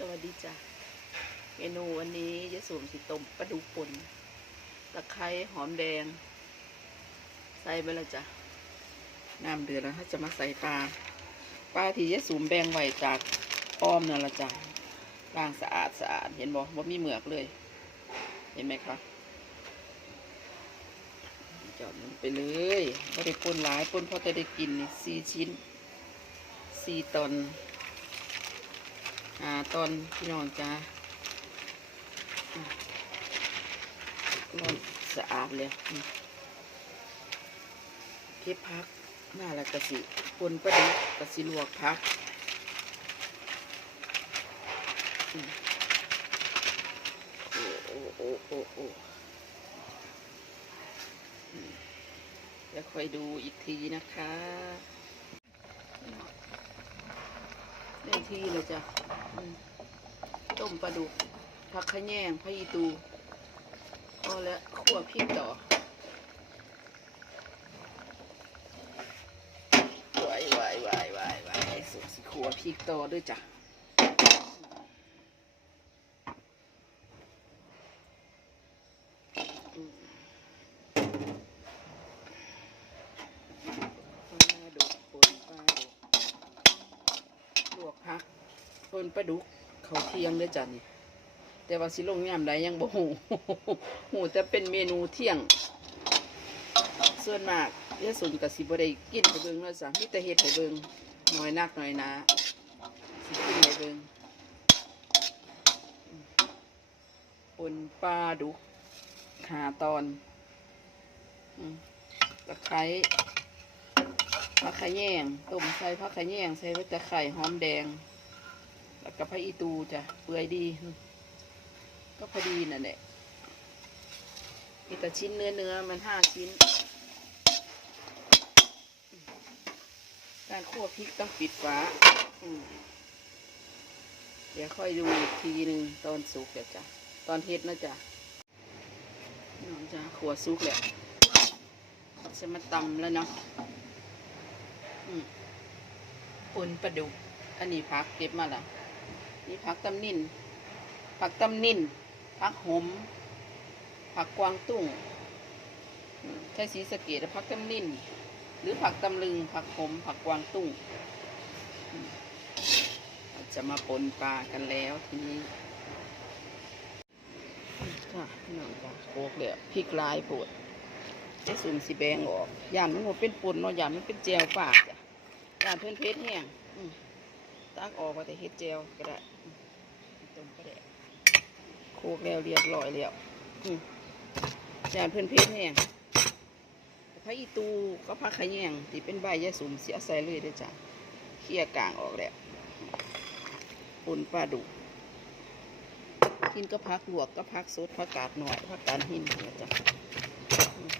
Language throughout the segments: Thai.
สวัสดีจ้ะเมนูวันนี้ยะสวมสิต้มปลาดุกป่นตะไคร้หอมแดง ใส่ไปแล้วจ้ะน้ำเดือดแล้วถ้าจะมาใส่ปลาปลาที่ยะสูมแบงไว้จากอ้อมนั่นละจ้ะล้างสะอาดสะอาดเห็นบ่ว่ามีเหมือกเลย เห็นไหมคะจอดมันไปเลยไม่ได้ปนหลายปนเพราะจะได้กินนี่สี่ชิ้นสี่ตอน อ่าตอนพี่น้องจ้าร้อนสะอาดเลยเก็บพักน้าละกะสิปนประดิกะสิลวกพักโอ้โอ้โอ้โอ้โอ้อืมแล้วค่อยดูอีกทีนะคะ ได้ที่เลยจ้ะอืมต้มปลาดุกผักขะแยงผักอีตูพอแล้วขั่วพริกต่อวายวายวายวายวายสุดสิขั่วพริกต่อด้วยจ้ะอืมปลาดุกป่นปลาดุกลวกผัก เพิ่นปลาดุกเขาเที่ยงเด้อจ้ะนี่แต่ว่าสิลงยามใดยังบ่ฮู้ฮู้แต่เป็นเมนูเที่ยง ส่วนมากยายสุนก็สิบ่ได้กินให้เบิ่งเนาะจ้ะมีแต่เฮ็ดให้เบิ่งน้อยนักน้อยนาสิกินให้เบิ่งปนปลาดุกหาตอนตะไคร้ผักขะแยงต้มใส่ผักขะแยงใส่ไว้ตะไคร้หอมแดง แล้วก็พระอีตูจ้ะเปื่อยดี ก็พอดีนั่นแหละมีแต่ชิ้นเนื้อเนื้อมันห้าชิ้น การคั่วพริกต้องปิดฝาอืมเดี๋ยวค่อยดูอีกทีหนึ่งตอนสุกเดี๋ยวจ้ะ ตอนเฮ็ดนะจ๊ะน้องจ้ะขัวสุกแหละจะมาตำแล้วเนาะอืมปุ่นปลาดุกอันนี้พักเก็บมาละ นี่ผักตำนินผักตำนินผักหอมผักกวางตุ้งใช้สีสเกดผักตำนินหรือผักตำลึง ผักหอมผักกวางตุ้งจะมาปนปลากันแล้วทีนี้ค่ะน้องจ้ะโคกเลยพริกลายโผดไอ้สุ่มสีแบงออกยานมันบ่เป็นปนเนาะยานมันเป็นแจวฝากจ้ะยานเพื่อนเพชรแห้งอืม ตักออกมาแต่เฮ็ดเจลก็ได้ต้มก็ได้โคกแล้วเรียบร้อยแล้วอืมจานเพื่อนเพชรแห้งพระอีตูก็พักขะแยงที่เป็นใบยาสุมเสียใส่เลยด้อจ้ะเคี่ยกลางออกแล้วปุ่นปลาดุกินก็พักลวกก็พักสดพักกาดหน่อยพักกาดหินนะจ๊ะอืม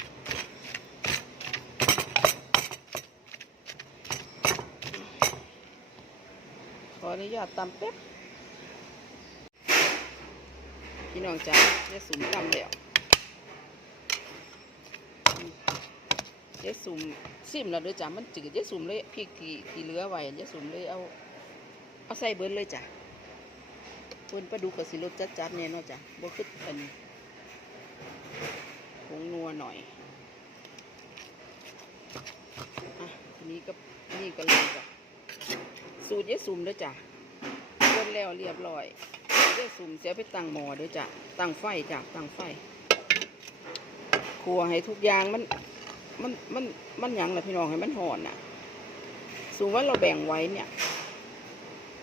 ข ออนุญาตตำแป๊บพี่น้องจ้าเยสุมตำแล้วอืมยสุมซิมแล้วเด้อจ้ะมันจืดเยสุมเลยพริกที่ที่เหลือไว้ยสุมเลยเอาเอาใส่เบิร์นเลยจ้ะเพิ่นปลาดุกกับสิรสจัดๆเนี่ยเนาะจ้ะบ่คืออันผงนัวหน่อยอะทีนี้ก็นี่ก็เลยจ้ะ สูตรยายสุ่มเด้อจ้ะคนแล้วเรียบร้อยยายสุ่มเสียไปตั้งหมอเด้อจ้ะตั้งไฟจ้ะตั้งไฟครัวให้ทุกอย่างมันมันมันมันยังละพี่น้องให้มันห่อนน่ะสูงว่าเราแบ่งไว้เนี่ย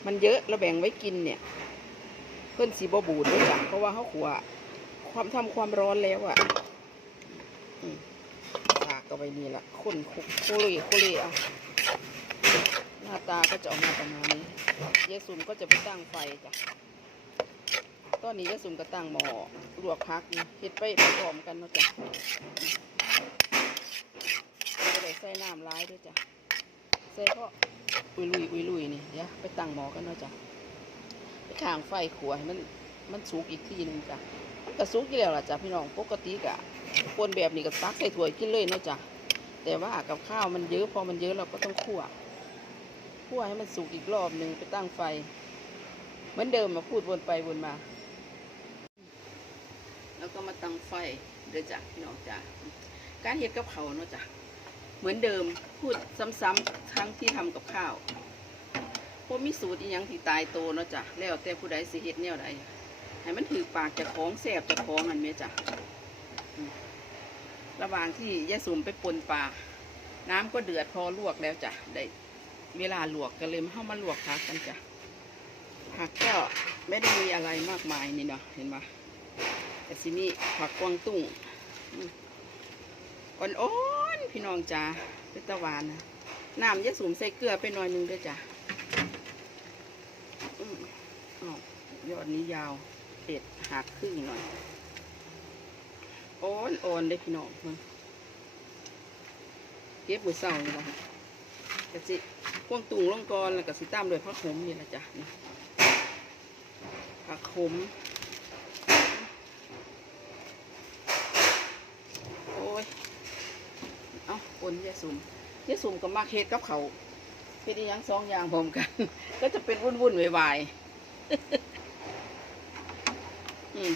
มันเยอะเราแบ่งไว้กินเนี่ยเพื่อนสีบบูดด้วยจ้ะเพราะว่าเขาขัวความทำความร้อนแล้วอะอืมตากเอาไปนี่ละคนคุกโคเลยโคลยเอาห น้าตาก็จะออกมาประมาณนี้ยายสุ่มก็จะไปตั้งไฟจ้ะตอนนี้ยายสุ่มก็ตั้งหม้อลวกพักนี่เฮ็ดไปพร้อมกันเนาะจ้ะก็ได้ใส่น้ำร้ายด้วยจ้ะใส่เพราะอุยลุยอุยลุยนี่เดี๋ยวไปตั้งหม้อกันเนาะจ้ะไปข้างไฟขัวให้มันมันสุกอีกทีหนึ่งจ้ะมันก็สุกอยู่แล้วล่ะจ้ะพี่น้องปกติกะคนแบบนี้ก็ตักใส่ถ้วยกินเลยเนาะจ้ะแต่ว่ากับข้าวมันเยอะพอมันเยอะเราก็ต้องคั่ว คั่วให้มันสุกอีกรอบหนึ่งไปตั้งไฟ เหมือนเดิมมาพูดวนไปวนมา แล้วก็มาตั้งไฟเด้อจ้ะพี่น้องจ้ะการเฮ็ดกับเขาเนาะจ้ะเหมือนเดิมพูดซ้ำๆครั้งที่ทำกับข้าวพวกมีสูตรอีหยังที่ตายโตเนาะจ้ะแล้วแต่ผู้ใดสิเฮ็ดแนวใดให้มันถือปากจะของแสบจะของอันเมียจ้ะระหว่างที่ยายสุมไปปนปลาน้ำก็เดือดพอลวกแล้วจ้ะได้ เวลาลวกก็เลยเข้ามาลวกผักกันจ้ะผักก็ไม่ได้มีอะไรมากมายนี่เนาะเห็นไหมแต่สิมีผักกวางตุ้งอืมอ่อนๆพี่น้องจ้าเป็นตะหวานนะน้ำยะสูมใส่เกลือไปหน่อยนึงด้วยจ้ะอ้าวยอดนี้ยาวเด็ดหักครึ่งหน่อยอ่อนอ่อนๆเลยพี่น้องมึงเก็บมือเศร้านี่ละ กะสิกวงตุงลงกรแล้วก็สิตามด้วยผักขมนี่ละจ้ะนี่ผักขมโอ้ยเอาคนยายสุ่มยายสุ่มกับมากเฮ็ดกับเขาเฮ็ดอหยังสองอย่างพร้อมกัน ก็จะเป็นวุ่นวุ่นวายๆอืม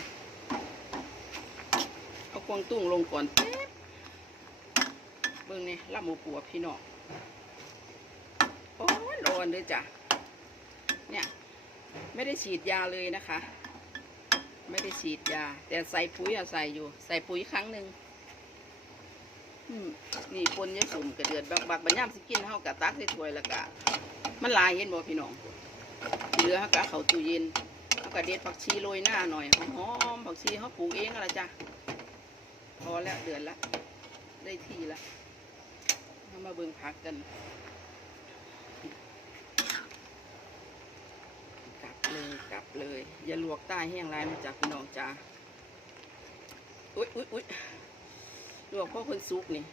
เอากวงตุ้งลงก่อนแป๊บเบิ่งนี่ลำหมูปัวพี่น้อง โอ้ยร้อนเลยจ้ะ เนี่ย ไม่ได้ฉีดยาเลยนะคะ ไม่ได้ฉีดยา แต่ใส่ปุ๋ยอะใส่อยู่ ใส่ปุ๋ยครั้งหนึ่งนี่ปนยายสุ่มกระเดือดบักบักบัญญัติสิกินเฮากะตักใส่ถ้วยแล้วกะมันลายเห็นบ่พี่น้องเหลือเฮากะเขาตู้เย็นเฮากะเด็ดผักชีโรยหน้าหน่อยหอมๆผักชีเฮาปลูกเองอะไรจ้ะพอแล้วเดือนละได้ที่ละเอามาเบิ่งผักกัน กลับเลย กลับเลย อย่าลวกใต้แห้งไรนะจ๊ะพี่น้องจ้าอุ๊ยอุ๊ยอุ๊ยลวกเพ่อคนซุกนี่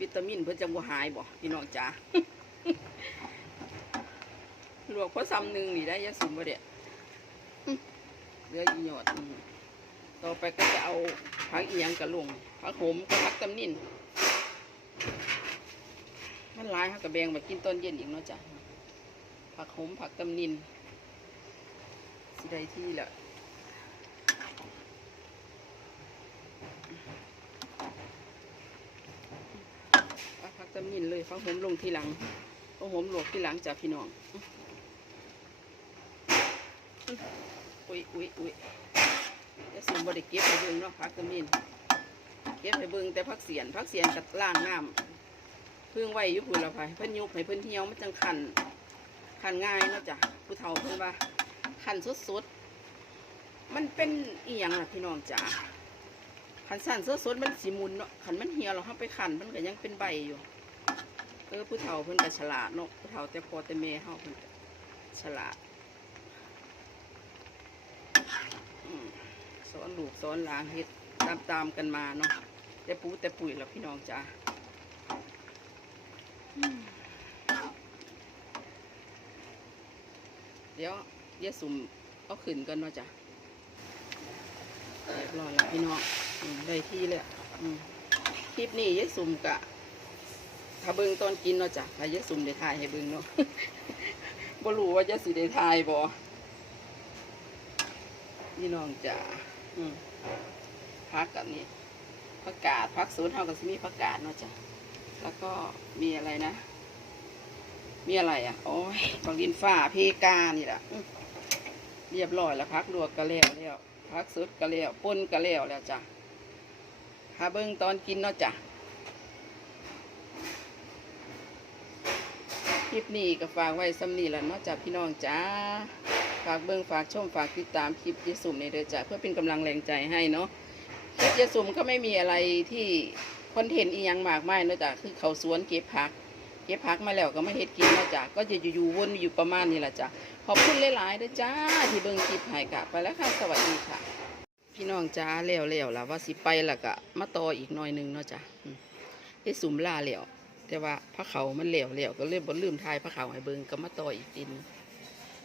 วิตามินเพื่อจะบ่หายบ่พี่น้องจ๋าลวกเพราะซ้ำหนึ่งนี่ได้ยาสูบบ่เด็ดเลืออีหยอดต่อไปก็จะเอาผักอียงกระลงผักโหมกับผักตำนินมันหลายเขากระแบงไปกินตอนเย็นอีกเนาะจ้ะ ผักโหมผักตำนินสิได้ที่ละผักตำนินเลยฟักหอมลงทีหลังฟักหอมลวกทีหลังจากพี่น้องอุ้ยอุ้ยอุ้ยจะสิบไดิเก็บไปเบิ่งเนาะผักตำนินเก็บไปเบิ่งแต่ผักเสียนผักเสียนกับล่างน้ำเพิ่งไว้ยุพุ่นละพายเพิ่นยุบให้เพิ่นเหี่ยวมันจังขัน ขันง่ายเนาะจ้ะผู้เฒ่าเพิ่อนว่าขันสดๆมันเป็นอีหยังล่ะพี่น้องจ๋าขันสั่นสื้อสดมันสีมุนเนาะขันมันเหี่ยวเราเข้าไปขันมันก็ยังเป็นใบอยู่ เออผู้เฒ่าเพิ่นก็ฉลาดเนาะผู้เฒ่าแต่พอแต่แม่เฮาเพิ่นฉลาดสอนลูกสอนหลานเฮ็ดตามตามๆกันมาเนาะแต่ปูแต่ปุ๋ยแล้วพี่น้องจ้าอืมเดี๋ยวเยายสุ่มเอาขึ้นกันเนาะจ้ะเรียบร้อยแล้วพี่น้องได้ที่เลยอืมคลิปนี้ยายสุ่มกะถ้าเบิ่งตอนกินเนาะจ้ะถ้ายายสุ่มได้ทายให้เบิ่งเนาะบ่รู้ว่าจะสิได้ทายบ่พี่น้องจ้ะอืมพักกับนี่ผักกาดผักสวนเฮาก็สิมีผักกาดเนาะจ้ะแล้วก็มีอะไรนะ มีอะไรอะ โอ้ยบางดินฟ้าเพกานี่แหละเรียบร้อยแล้วพักลวกก็แล้วแล้วพักสุดก็แล้วป่นก็แล้วแล้วจ้ะหาเบิ้งตอนกินเนาะจ้ะคลิปนี้ก็ฝากไว้สำนีแหละเนาะจ้ะพี่น้องจ้าฝากเบิ้งฝากชมฝากติดตามคลิปยายสุ่มในเด้อจ้ะเพื่อเป็นกำลังแรงใจให้เนาะคลิปยายสุ่มก็ไม่มีอะไรที่คอนเทนต์อีหยังมากมายเนาะจ้ะคือเขาสวนเก็บผัก ก็บผักมาแล้วก็ไม่เฮ็ดกินเนาะจ้ะก็จะอยู่ๆวนอยู่ประมาณนี้แหละจ้ะขอบคุณหลายๆด้อจ้าที่เบิ่งคลิปให้กะไปแล้วค่ะ สวัสดีค่ะ พี่น้องจ้าแล้วแล้วล่ะว่าสิไปและกะมาต่ออีกหน่อยนึงเนาะจ้ะได้สุ่มล่าแล้วแต่ว่าพระเขามันแล้วแล้วก็เลยบ่ลืมทายพระเขาให้เบิ่งก็มาต่ออีกทีนึง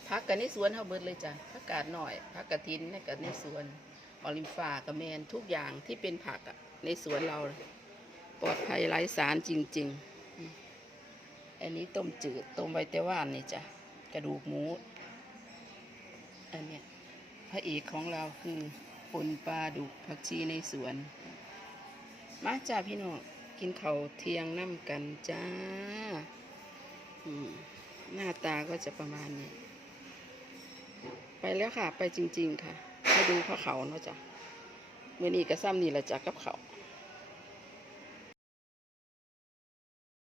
พักกันในสวนเฮาเบิดเลยจ้ะผักกาดหน่อยผักกระถินในกันในสวนออลิมฟ้ากระแมนทุกอย่างที่เป็นผักอะในสวนเราปลอดภัยไร้สารจริง ๆ อันนี้ต้มจืดต้มไว้แต่ว่านนี่จ้ะกระดูกหมูระเอกของเราคือปนปลาดุกผักชีในสวน มาจ้าพี่น้องกินเขาเทียงน้ำกันจ้าหน้าตาก็จะประมาณนี้ ไปแล้วค่ะ ไปจริง ๆ ค่ะ ไปดูพระเขาเนาะจ้ะเมื่อนี้ก็ซ้ำนี่ละจ้ะกับเขา